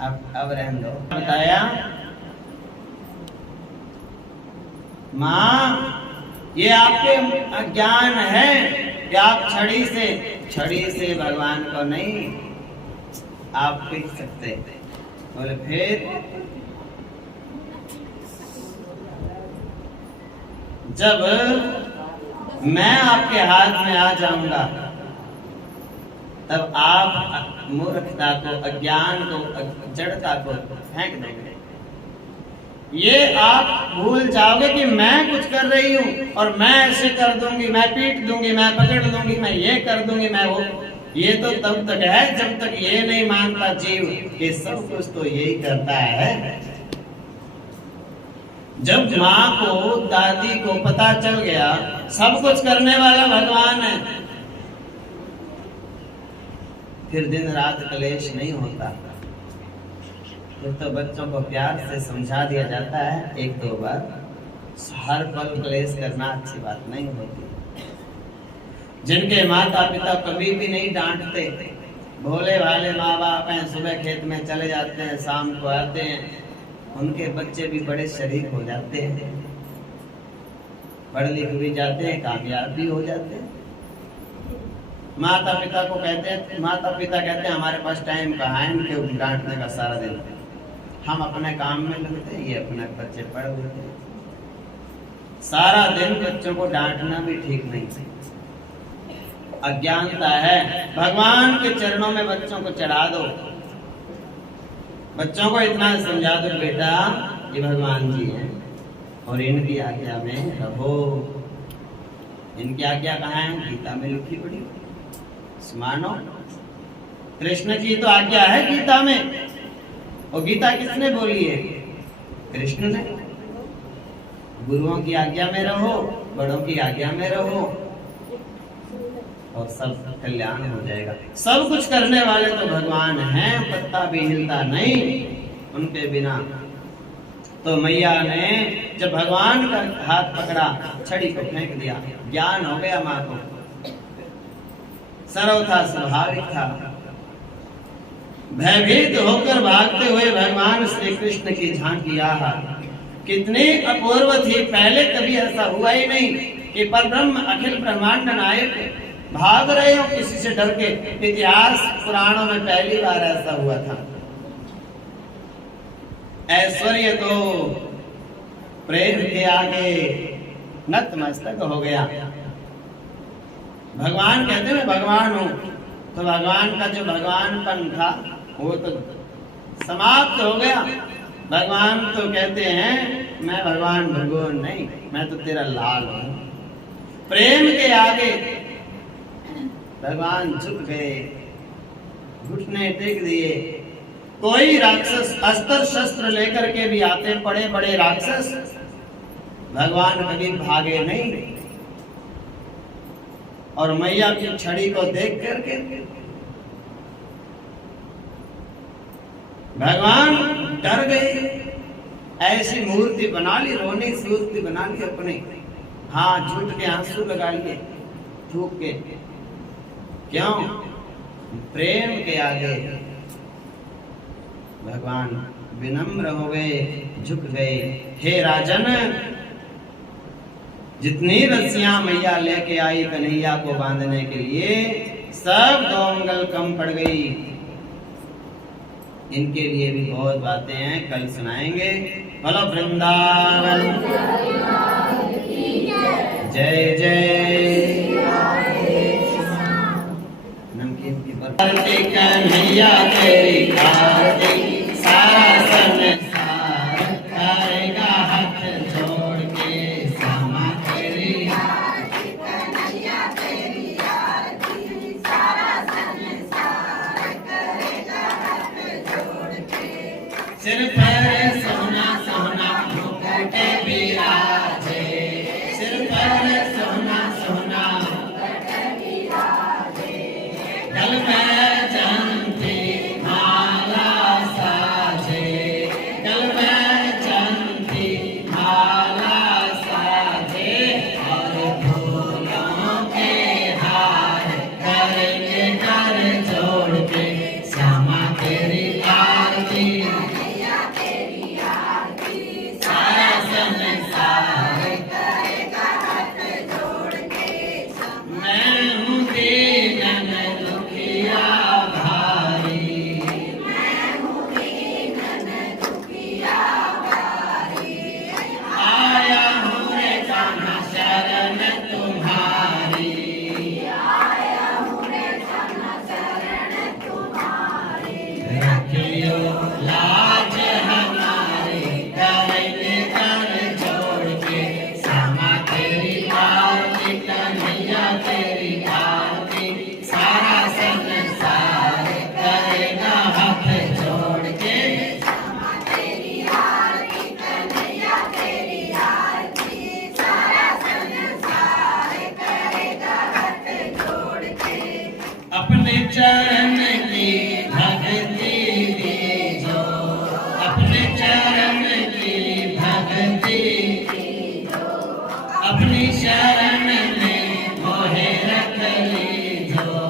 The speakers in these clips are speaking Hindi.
अब रहने दो। बताया माँ, ये आपके अज्ञान है कि आप छड़ी से भगवान को नहीं आप पीट सकते। बोले फिर जब मैं आपके हाथ में आ जाऊंगा तब आप मूर्खता को, अज्ञान को, जड़ता को फेंक देंगे। ये आप भूल जाओगे कि मैं कुछ कर रही हूं और मैं ऐसे कर दूंगी, मैं पीट दूंगी, मैं पकड़ दूंगी, मैं ये कर दूंगी, मैं वो। ये तो तब तक है जब तक ये नहीं मानता जीव कि सब कुछ तो यही करता है। जब माँ को, दादी को पता चल गया सब कुछ करने वाला भगवान है, फिर दिन रात क्लेश नहीं होता। तो बच्चों को प्यार से समझा दिया जाता है एक दो बार। हर पल क्लेश करना अच्छी बात नहीं होती। जिनके माता पिता कभी भी नहीं डांटते, भोले भाले माँ बाप हैं, सुबह खेत में चले जाते हैं, शाम को आते हैं, उनके बच्चे भी बड़े शरीक हो जाते हैं, पढ़ लिख भी जाते हैं, कामयाब भी हो जाते हैं। माता पिता कहते हैं हमारे पास टाइम कहाँ है इनके डांटने का सारा दिन, हम अपने काम में लगते हैं, ये अपने बच्चे पढ़ लेते हैं। सारा दिन बच्चों को डांटना भी ठीक नहीं है, अज्ञानता है। भगवान के चरणों में बच्चों को चढ़ा दो, बच्चों को इतना समझा दो बेटा ये भगवान जी हैं और इनकी आज्ञा में रहो। इनकी आज्ञा कहाँ है? गीता में लिखी पड़ी, मानो। कृष्ण की तो आज्ञा है गीता में, और गीता किसने बोली है? कृष्ण ने। गुरुओं की आज्ञा में रहो, बड़ों की आज्ञा में रहो और सब कल्याण हो जाएगा। सब कुछ करने वाले तो भगवान हैं, पत्ता भी हिलता नहीं उनके बिना। तो मैया ने जब भगवान का हाथ पकड़ा, छड़ी को फेंक दिया, ज्ञान हो गया माँ को, सरल था, स्वाभाविक था। भयभीत होकर भागते हुए भगवान श्री कृष्ण की झांकी आहा कितनी अपूर्व थी। पहले कभी ऐसा हुआ ही नहीं कि परब्रह्म अखिल ब्रह्मांड नायक भाग रहे हो किसी से डर के। इतिहास पुराणों में पहली बार ऐसा हुआ था। ऐश्वर्य तो प्रेम के आगे नतमस्तक हो गया। भगवान कहते मैं भगवान हूं, तो भगवान का जो भगवानपन था वो तो समाप्त हो गया। भगवान तो कहते हैं मैं भगवान भगवान नहीं, मैं तो तेरा लाल हूं। प्रेम के आगे भगवान झुक गए, घुटने टेक दिए। कोई राक्षस अस्त्र शस्त्र लेकर के भी आते, बड़े बड़े राक्षस, भगवान कभी भागे नहीं। और मैया की छड़ी को देख करके भगवान डर गए। ऐसी मूर्ति बना ली, रोने की मूर्ति बना ली अपने, हाथ झूठ के आंसू लगा लिए थूक के। क्यों? प्रेम के आगे भगवान विनम्र हो गए, झुक गए। हे राजन, जितनी रस्सियां मैया लेके आई कन्हैया को बांधने के लिए, सब 2 अंगुल कम पड़ गई। इनके लिए भी बहुत बातें हैं, कल सुनाएंगे। बोलो वृंदावन जय जय। नमकीन की बरसाती कन्हैया तेरी आरती, सारा संसार करेगा हाथ जोड़ के सामा तेरी आरती। कन्हैया तेरी आरती, सारा संसार करेगा हाथ जोड़ के। सिर पर सोना सोना मुकुट बिराजे, सिर पर सोना सोना मुकुट बिराजे। गल में जंती माला साजे, गल में जंती माला साजे। और फूलों के हार करके कर जोड़ के चरण की भक्ति दीजो, अपने चरण की भक्ति दीजो, अपनी शरण में मोहे रख लीजो,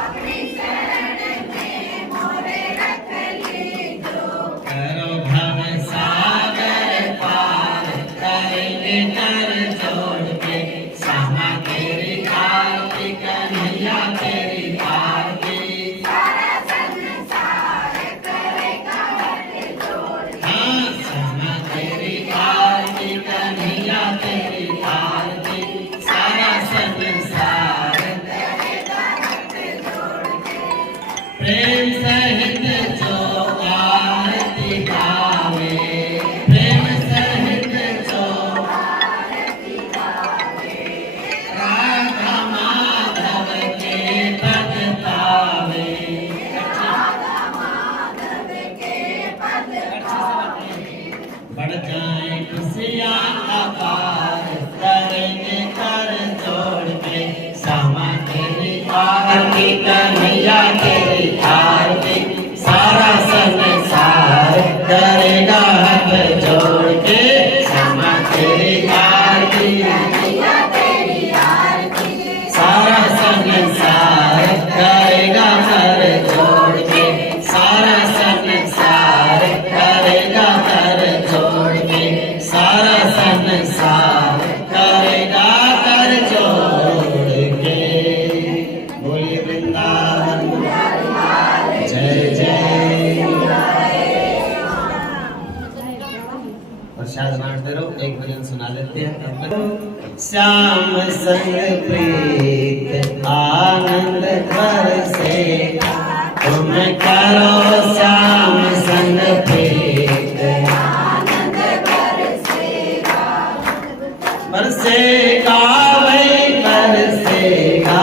अपनी शरण में मोहे रख लीजो। करो भव सागर पार, करेंगे कर जोड़ के श्यामा तेरी आरती, कन्हैया तेरी आरती। सारा संसार करेगा हाथ जोड़ के, हाँ श्यामा तेरी आरती, कन्हैया तेरी आरती। सारा संसार करेगा हाथ जोड़ के, प्रेम सहित जो आरती गावे, प्रेम सहित जो आरती गावे, राधा माधव के पद पावे, राधा माधव के पद पावे। बढ़ जाए खुशियाँ अपार, करेंगे कर जोड़ के श्यामा तेरी आरती, कन्हैया तेरी आरती। सारा संसार करेगा हाथ जोड़ के श्यामा तेरी आरती, कन्हैया तेरी आरती। सारा संसार करेगा कर जोड़ के, सारा संसार करेगा कर जोड़ के, सारा संसार करेगा कर जोड़ के। बोलिए वृंदावन जय जय। प्रसाद बांटते रहो, एक भजन सुना लेते हैं। श्याम संग प्रीत आनंद बरसे, तुम करो श्याम संग प्रीत आनंद बरसेगा, बरसेगा भाई बरसेगा,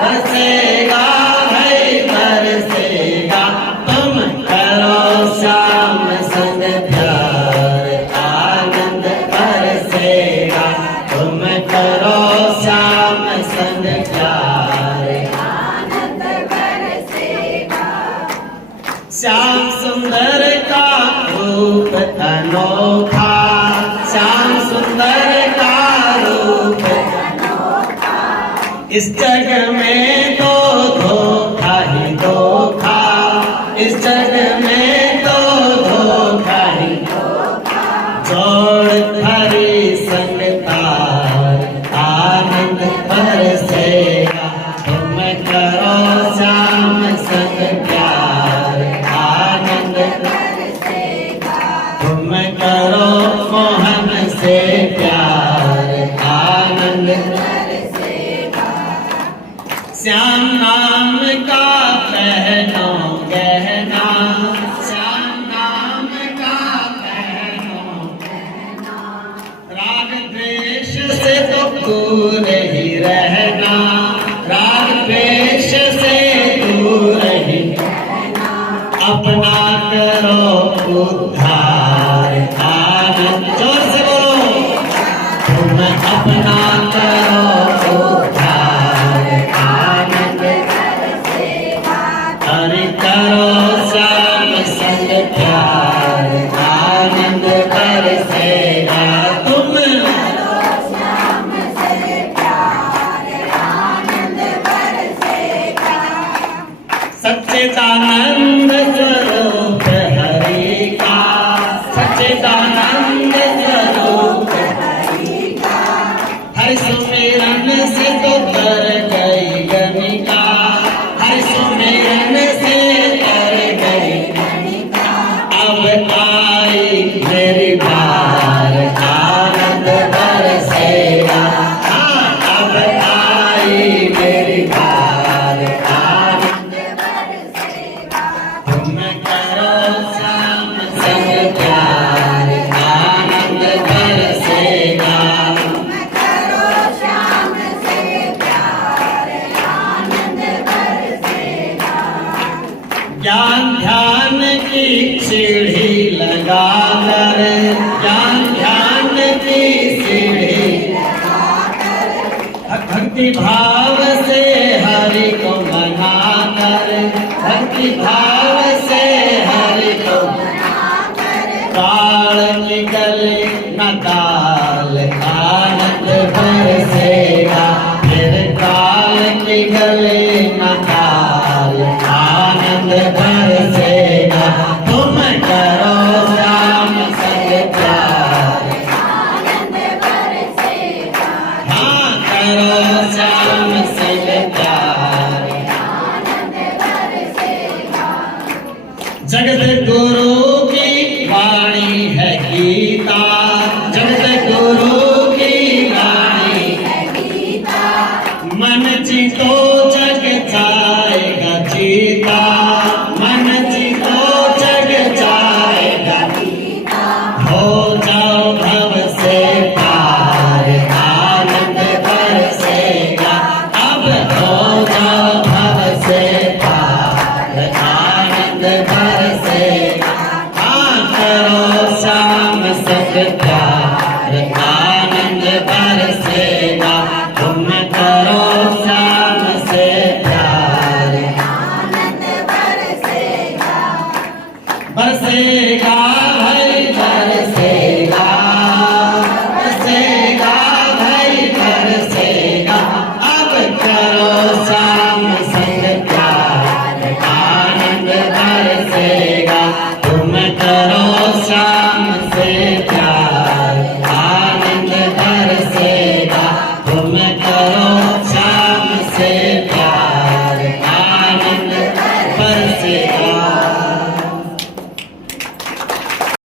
बरसेगा भाई बरसेगा। तुम करो श्याम संग प्यार आनंद बरसेगा, तुम करो श्याम संग प्यार आनंद बरसेगा। श्याम सुंदर का रूप अनोखा, श्याम सुंदर का रूप अनोखा। इस जग में तो धोखा ही धोखा, इस जग में तो धोखा ही धोखा। जोड़ हरि संग तार आनंद बरसेगा, तुम करो श्याम संग प्यार आनंद बरसेगा, तुम करो मोहन से प्यार आनंद बरसेगा। श्याम नाम का पहनो गहना, श्याम नाम का पहनो गहना। राग द्वेष से तो दूर ही रहना, राग द्वेष से दूर ही रहना। अपना करो उद्धार आनंद, जोर से बोलो। तुम अपना करो उद्धार आनंद बरसेगा, अरे करो श्याम संग प्यार आनंद बरसेगा। तुम करो श्याम संग प्यार आनंद बरसेगा। सच्चिदानंद स्वरूप हरि का, सच्चिदानंद स्वरूप हरि का। हरि सुमिरन से तो तर गई गणिका, हरि सुमिरन से तर गई गणिका। अब आई मेरी बार आनंद बरसेगा, हाँ अब आई मेरी बार आनंद बरसेगा। तुम करो श्याम संग प्यार आनंद बरसेगा, तुम करो श्याम से प्यार आनंद बरसेगा। ज्ञान ध्यान की सीढ़ी लगा कर, ज्ञान ध्यान की सीढ़ी लगा कर। भक्ति भाव से हरि को मना भक्ति भाव से हरि को काल निकले न काल आनंद बरसेगा, फिर काल निकले न काल आनंद बरसेगा। तुम करो श्याम संग प्यार, आनंद बरसेगा। हाँ करो श्याम संग प्यार, आनंद बरसेगा। जगत गुरु की वाणी है गीता, जगत गुरु की वाणी है गीता। मन जीतो जग जाएगा जीता, मन जीतो जग जाएगा जीता। हो जाओ भव से पार, आनंद बरसेगा। अब हो जाओ भव से पार, आनंद बरसेगा। हाँ करो श्याम संग प्यार, आनंद बरसेगा। तुम करो श्याम से प्यार, आनंद बरसेगा। बरसे